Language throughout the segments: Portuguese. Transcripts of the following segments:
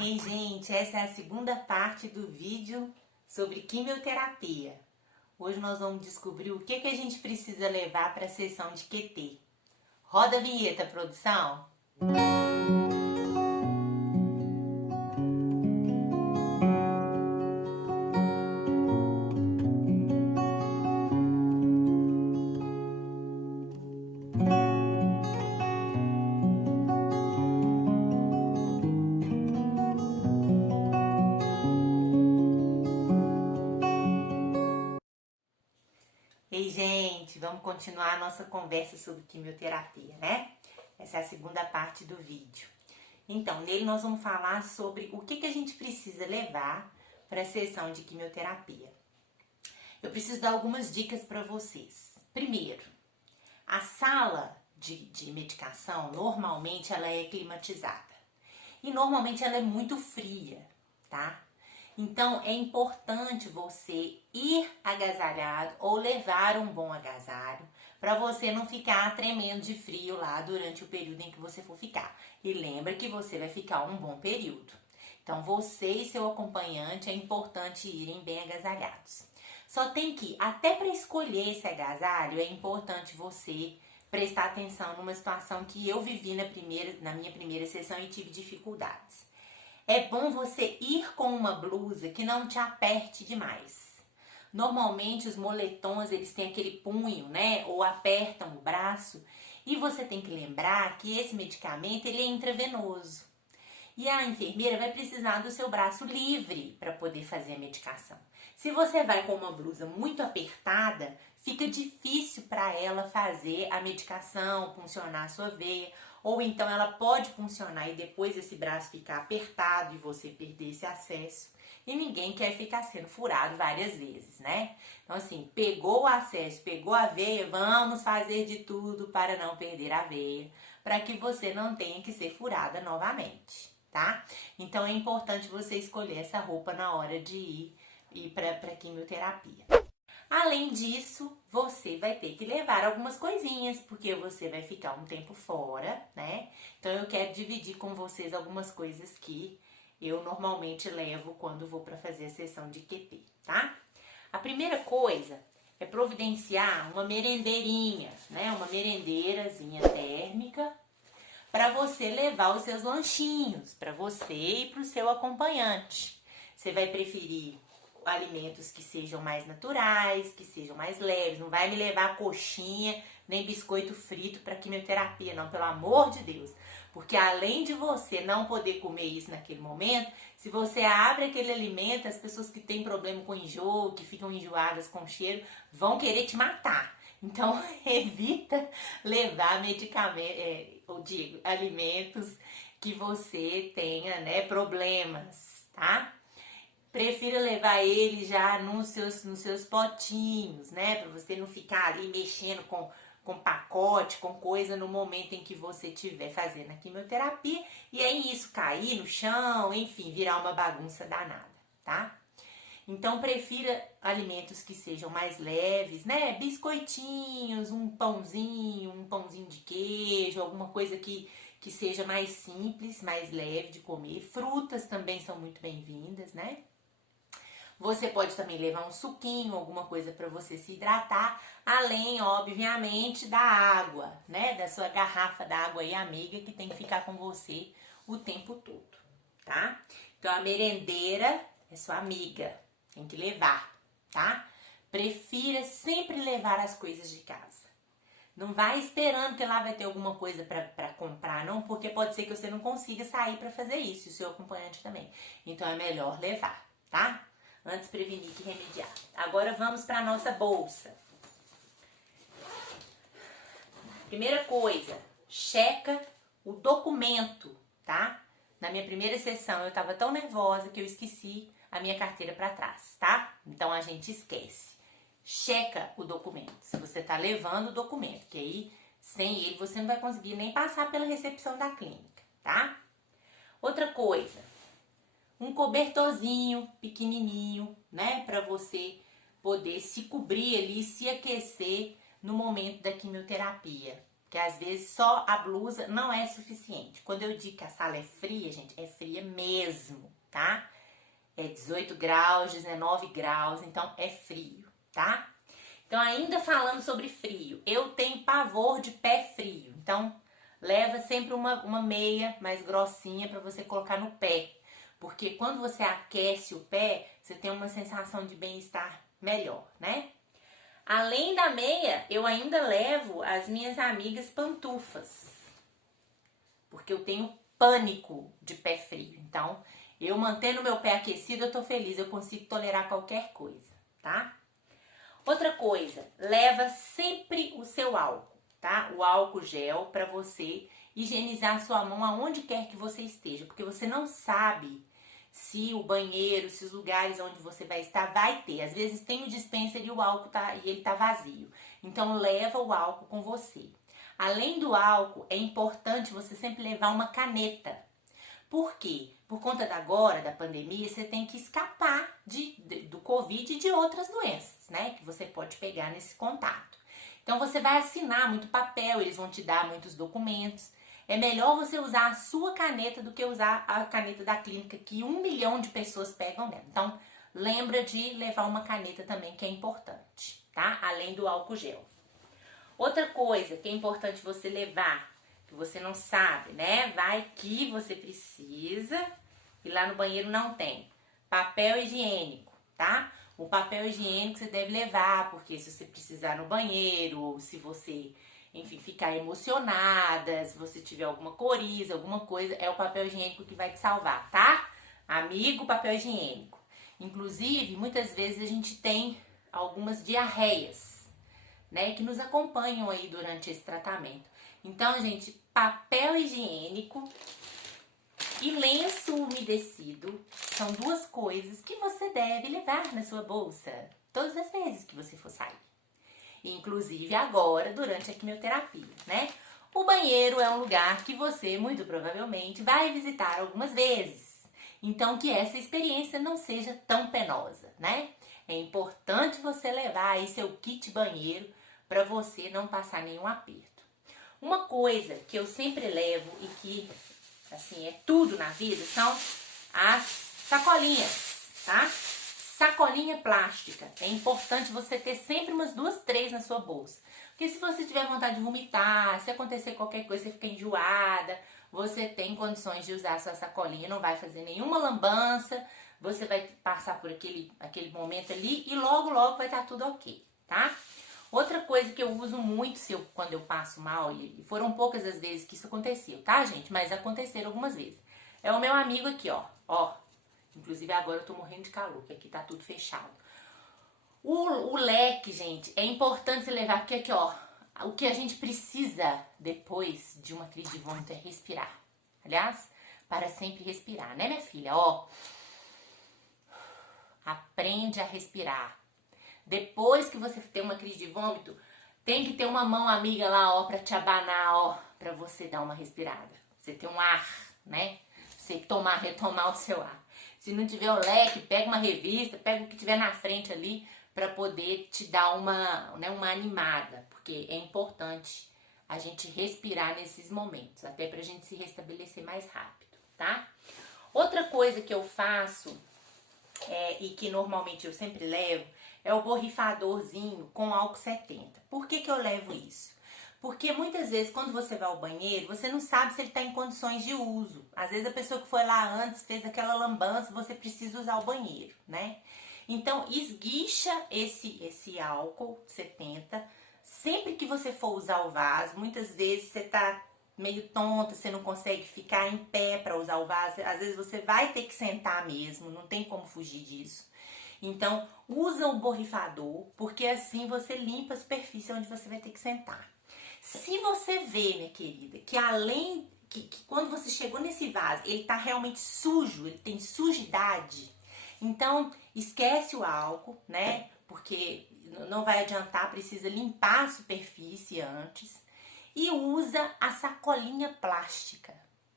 Ei, gente, essa é a segunda parte do vídeo sobre quimioterapia. Hoje nós vamos descobrir o que a gente precisa levar para a sessão de QT. Roda a vinheta, produção! Ei, gente, vamos continuar a nossa conversa sobre quimioterapia, né? Essa é a segunda parte do vídeo. Então, nele nós vamos falar sobre o que a gente precisa levar para a sessão de quimioterapia. Eu preciso dar algumas dicas para vocês. Primeiro, a sala de medicação, normalmente ela é climatizada. E normalmente ela é muito fria, tá? Então, é importante você ir agasalhado ou levar um bom agasalho para você não ficar tremendo de frio lá durante o período em que você for ficar. E lembra que você vai ficar um bom período. Então, você e seu acompanhante é importante irem bem agasalhados. Só tem que, até para escolher esse agasalho, é importante você prestar atenção numa situação que eu vivi na minha primeira sessão e tive dificuldades. É bom você ir com uma blusa que não te aperte demais. Normalmente os moletons, eles têm aquele punho, né? Ou apertam o braço. E você tem que lembrar que esse medicamento, ele é intravenoso. E a enfermeira vai precisar do seu braço livre para poder fazer a medicação. Se você vai com uma blusa muito apertada, fica difícil para ela fazer a medicação, funcionar a sua veia. Ou então ela pode funcionar e depois esse braço ficar apertado e você perder esse acesso. E ninguém quer ficar sendo furado várias vezes, né? Então assim, pegou o acesso, pegou a veia, vamos fazer de tudo para não perder a veia, para que você não tenha que ser furada novamente, tá? Então é importante você escolher essa roupa na hora de ir para quimioterapia. Além disso, você vai ter que levar algumas coisinhas, porque você vai ficar um tempo fora, né? Então eu quero dividir com vocês algumas coisas que eu normalmente levo quando vou para fazer a sessão de QT, tá? A primeira coisa é providenciar uma merendeirinha, né? Uma merendeirazinha térmica para você levar os seus lanchinhos, para você e para o seu acompanhante. Você vai preferir alimentos que sejam mais naturais, que sejam mais leves. Não vai me levar coxinha nem biscoito frito para quimioterapia, não, pelo amor de Deus. Porque além de você não poder comer isso naquele momento, se você abre aquele alimento, as pessoas que têm problema com enjoo, que ficam enjoadas com cheiro, vão querer te matar. Então, evita levar medicamentos, ou digo, alimentos que você tenha, né, problemas, tá? Prefira levar ele já nos seus potinhos, né? Para você não ficar ali mexendo com pacote, com coisa no momento em que você estiver fazendo a quimioterapia. E aí isso cair no chão, enfim, virar uma bagunça danada, tá? Então, prefira alimentos que sejam mais leves, né? Biscoitinhos, um pãozinho de queijo, alguma coisa que seja mais simples, mais leve de comer. Frutas também são muito bem-vindas, né? Você pode também levar um suquinho, alguma coisa para você se hidratar, além, obviamente, da água, né? Da sua garrafa d'água aí, amiga, que tem que ficar com você o tempo todo, tá? Então, a merendeira é sua amiga, tem que levar, tá? Prefira sempre levar as coisas de casa. Não vai esperando que lá vai ter alguma coisa para comprar, não, porque pode ser que você não consiga sair para fazer isso, e o seu acompanhante também. Então, é melhor levar, tá? Antes prevenir que remediar. Agora vamos para a nossa bolsa. Primeira coisa, checa o documento, tá? Na minha primeira sessão eu tava tão nervosa que eu esqueci a minha carteira para trás, tá? Então a gente esquece. Checa o documento, se você tá levando o documento, que aí sem ele você não vai conseguir nem passar pela recepção da clínica, tá? Outra coisa, um cobertorzinho pequenininho, né, para você poder se cobrir ali, se aquecer no momento da quimioterapia. Porque às vezes só a blusa não é suficiente. Quando eu digo que a sala é fria, gente, é fria mesmo, tá? É 18 graus, 19 graus, então é frio, tá? Então, ainda falando sobre frio, eu tenho pavor de pé frio. Então, leva sempre uma meia mais grossinha para você colocar no pé. Porque quando você aquece o pé, você tem uma sensação de bem-estar melhor, né? Além da meia, eu ainda levo as minhas amigas pantufas. Porque eu tenho pânico de pé frio. Então, eu mantendo meu pé aquecido, eu tô feliz. Eu consigo tolerar qualquer coisa, tá? Outra coisa, leva sempre o seu álcool, tá? O álcool gel para você higienizar sua mão aonde quer que você esteja, porque você não sabe se o banheiro, se os lugares onde você vai estar vai ter. Às vezes tem o dispenser e o álcool ele tá vazio. Então leva o álcool com você. Além do álcool, é importante você sempre levar uma caneta. Por quê? Por conta da pandemia, você tem que escapar do Covid e de outras doenças, né? Que você pode pegar nesse contato. Então, você vai assinar muito papel, eles vão te dar muitos documentos. É melhor você usar a sua caneta do que usar a caneta da clínica, que 1 milhão de pessoas pegam nela. Então, lembra de levar uma caneta também, que é importante, tá? Além do álcool gel. Outra coisa que é importante você levar, que você não sabe, né? Vai que você precisa e lá no banheiro não tem. Papel higiênico, tá? O papel higiênico você deve levar, porque se você precisar no banheiro, ou se você, enfim, ficar emocionada, se você tiver alguma coriza, alguma coisa, é o papel higiênico que vai te salvar, tá? Amigo, papel higiênico. Inclusive, muitas vezes a gente tem algumas diarreias, né, que nos acompanham aí durante esse tratamento. Então, gente, papel higiênico e lenço umedecido são duas coisas que você deve levar na sua bolsa todas as vezes que você for sair. Inclusive agora, durante a quimioterapia, né? O banheiro é um lugar que você, muito provavelmente, vai visitar algumas vezes. Então, que essa experiência não seja tão penosa, né? É importante você levar aí seu kit banheiro para você não passar nenhum aperto. Uma coisa que eu sempre levo e que, assim, é tudo na vida, são as sacolinhas, tá? Sacolinha plástica. É importante você ter sempre umas 2, 3 na sua bolsa. Porque se você tiver vontade de vomitar, se acontecer qualquer coisa, você fica enjoada, você tem condições de usar a sua sacolinha, não vai fazer nenhuma lambança, você vai passar por aquele momento ali e logo, logo vai estar tudo ok, tá? Outra coisa que eu uso muito quando eu passo mal, e foram poucas as vezes que isso aconteceu, tá, gente? Mas aconteceram algumas vezes. É o meu amigo aqui, ó. Inclusive agora eu tô morrendo de calor, porque aqui tá tudo fechado. O leque, gente, é importante você levar, porque aqui, ó, o que a gente precisa depois de uma crise de vômito é respirar. Aliás, para sempre respirar, né, minha filha? Ó, aprende a respirar. Depois que você tem uma crise de vômito, tem que ter uma mão amiga lá, ó, pra te abanar, ó, pra você dar uma respirada. Você ter um ar, né? Você retomar o seu ar. Se não tiver o leque, pega uma revista, pega o que tiver na frente ali pra poder te dar uma animada. Porque é importante a gente respirar nesses momentos, até pra gente se restabelecer mais rápido, tá? Outra coisa que eu faço, e que normalmente eu sempre levo, é o borrifadorzinho com álcool 70. Por que eu levo isso? Porque muitas vezes quando você vai ao banheiro, você não sabe se ele está em condições de uso. Às vezes a pessoa que foi lá antes fez aquela lambança, você precisa usar o banheiro, né? Então esguicha esse álcool 70. Sempre que você for usar o vaso, muitas vezes você tá meio tonta, você não consegue ficar em pé para usar o vaso. Às vezes você vai ter que sentar mesmo, não tem como fugir disso. Então, usa o borrifador, porque assim você limpa a superfície onde você vai ter que sentar. Se você vê, minha querida, que além que quando você chegou nesse vaso, ele tá realmente sujo, ele tem sujidade, então esquece o álcool, né? Porque não vai adiantar, precisa limpar a superfície antes. E usa a sacolinha plástica,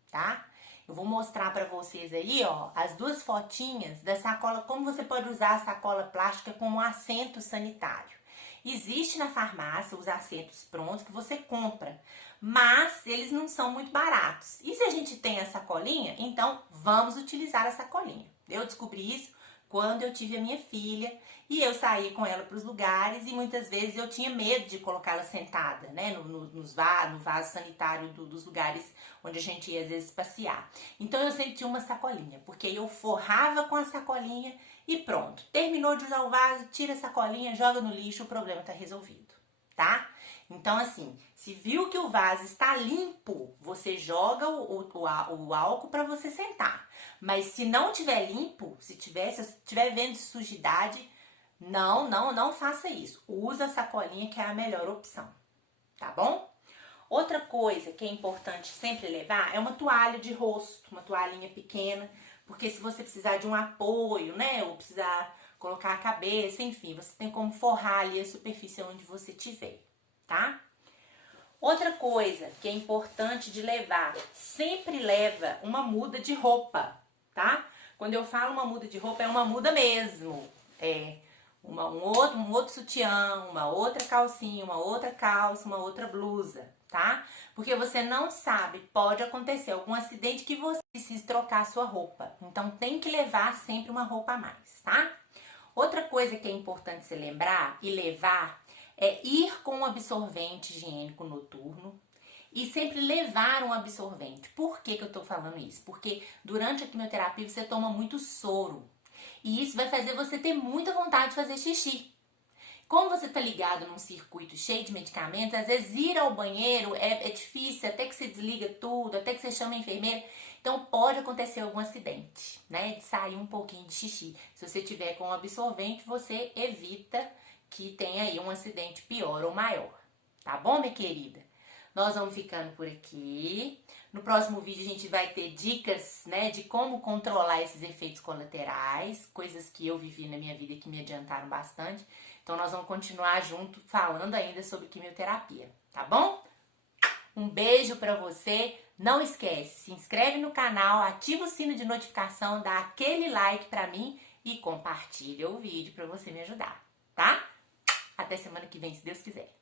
tá? Eu vou mostrar pra vocês aí, ó, as duas fotinhas da sacola, como você pode usar a sacola plástica como assento sanitário. Existe na farmácia os assentos prontos que você compra, mas eles não são muito baratos. E se a gente tem a sacolinha, então vamos utilizar a sacolinha. Eu descobri isso quando eu tive a minha filha e eu saí com ela para os lugares e muitas vezes eu tinha medo de colocá-la sentada, né, no vaso sanitário dos lugares onde a gente ia às vezes passear. Então eu sempre tinha uma sacolinha, porque eu forrava com a sacolinha e pronto. Terminou de usar o vaso, tira a sacolinha, joga no lixo, o problema está resolvido, tá? Então, assim, se viu que o vaso está limpo, você joga o álcool para você sentar. Mas se não tiver limpo, se tiver vendo sujidade, não faça isso. Usa a sacolinha que é a melhor opção, tá bom? Outra coisa que é importante sempre levar é uma toalha de rosto, uma toalhinha pequena, porque se você precisar de um apoio, né, ou precisar colocar a cabeça, enfim, você tem como forrar ali a superfície onde você estiver, tá? Outra coisa que é importante de levar, sempre leva uma muda de roupa, tá? Quando eu falo uma muda de roupa, é uma muda mesmo. É um outro sutiã, uma outra calcinha, uma outra calça, uma outra blusa, tá? Porque você não sabe, pode acontecer algum acidente que você precise trocar a sua roupa. Então tem que levar sempre uma roupa a mais, tá? Outra coisa que é importante se lembrar e levar é ir com um absorvente higiênico noturno e sempre levar um absorvente. Por que eu tô falando isso? Porque durante a quimioterapia você toma muito soro e isso vai fazer você ter muita vontade de fazer xixi. Como você tá ligado num circuito cheio de medicamentos, às vezes ir ao banheiro é difícil, até que você desliga tudo, até que você chama a enfermeira. Então pode acontecer algum acidente, né? De sair um pouquinho de xixi. Se você tiver com um absorvente, você evita que tenha aí um acidente pior ou maior. Tá bom, minha querida? Nós vamos ficando por aqui. No próximo vídeo a gente vai ter dicas, né, de como controlar esses efeitos colaterais, coisas que eu vivi na minha vida e que me adiantaram bastante. Então nós vamos continuar junto falando ainda sobre quimioterapia, tá bom? Um beijo pra você. Não esquece, se inscreve no canal, ativa o sino de notificação, dá aquele like pra mim e compartilha o vídeo pra você me ajudar, tá? Até semana que vem, se Deus quiser.